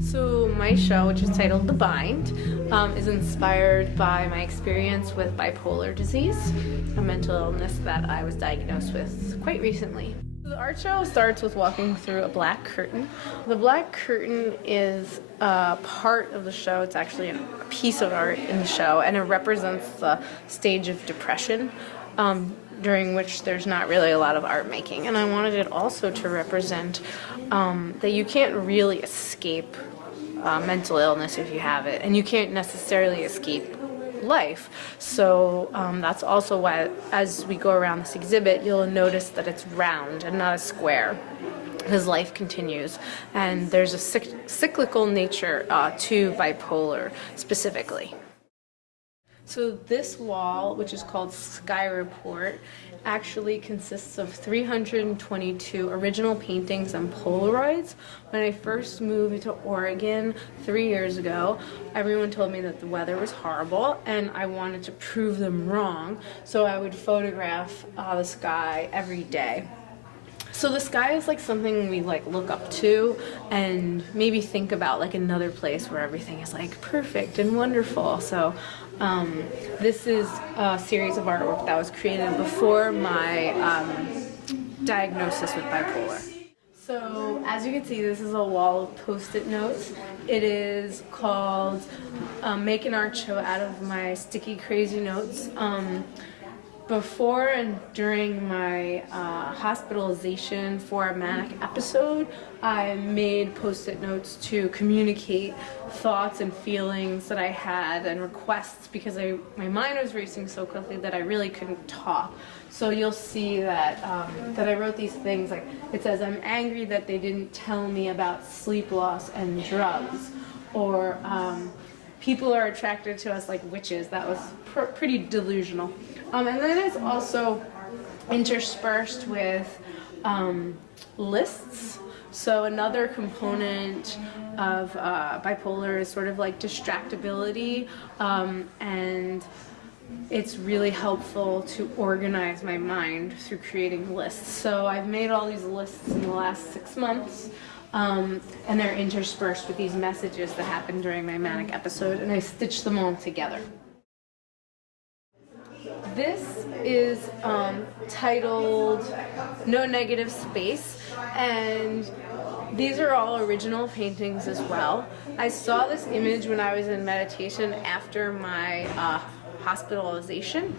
So my show, which is titled The Bind, is inspired by my experience with bipolar disease, a mental illness that I was diagnosed with quite recently. The art show starts with walking through a black curtain. The black curtain is part of the show. It's actually a piece of art in the show, and it represents the stage of depression, during which there's not really a lot of art making. And I wanted it also to represent that you can't really escape mental illness if you have it, and you can't necessarily escape life. So that's also why, as we go around this exhibit, you'll notice that it's round and not a square, because life continues, and there's a cyclical nature to bipolar specifically. So this wall, which is called Sky Report, actually consists of 322 original paintings and Polaroids. When I first moved to Oregon 3 years ago, everyone told me that the weather was horrible, and I wanted to prove them wrong, so I would photograph the sky every day. So the sky is like something we look up to and maybe think about like another place where everything is like perfect and wonderful. So this is a series of artwork that was created before my diagnosis with bipolar. So as you can see, this is a wall of Post-it notes. It is called Make an Art Show Out of My Sticky Crazy Notes. Before and during my hospitalization for a manic episode, I made Post-it notes to communicate thoughts and feelings that I had and requests, because my mind was racing so quickly that I really couldn't talk. So you'll see that that I wrote these things, like it says, "I'm angry that they didn't tell me about sleep loss and drugs," or "People are attracted to us like witches." That was pretty delusional. And then it's also interspersed with lists. So another component of bipolar is sort of like distractibility, and it's really helpful to organize my mind through creating lists. So I've made all these lists in the last 6 months, and they're interspersed with these messages that happened during my manic episode, and I stitched them all together. This is titled No Negative Space, and these are all original paintings as well. I saw this image when I was in meditation after my hospitalization,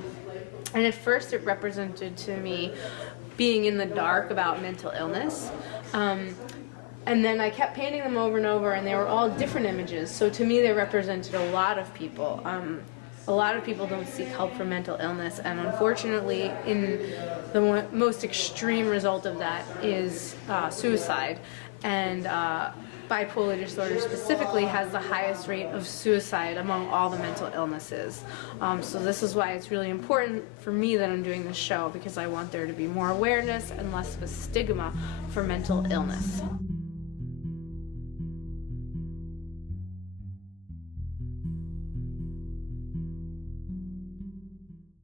and at first it represented to me being in the dark about mental illness. And then I kept painting them over and over, and they were all different images. So to me, they represented a lot of people. A lot of people don't seek help for mental illness, and unfortunately, in the most extreme result of that is suicide. And bipolar disorder specifically has the highest rate of suicide among all the mental illnesses. So this is why it's really important for me that I'm doing this show, because I want there to be more awareness and less of a stigma for mental illness.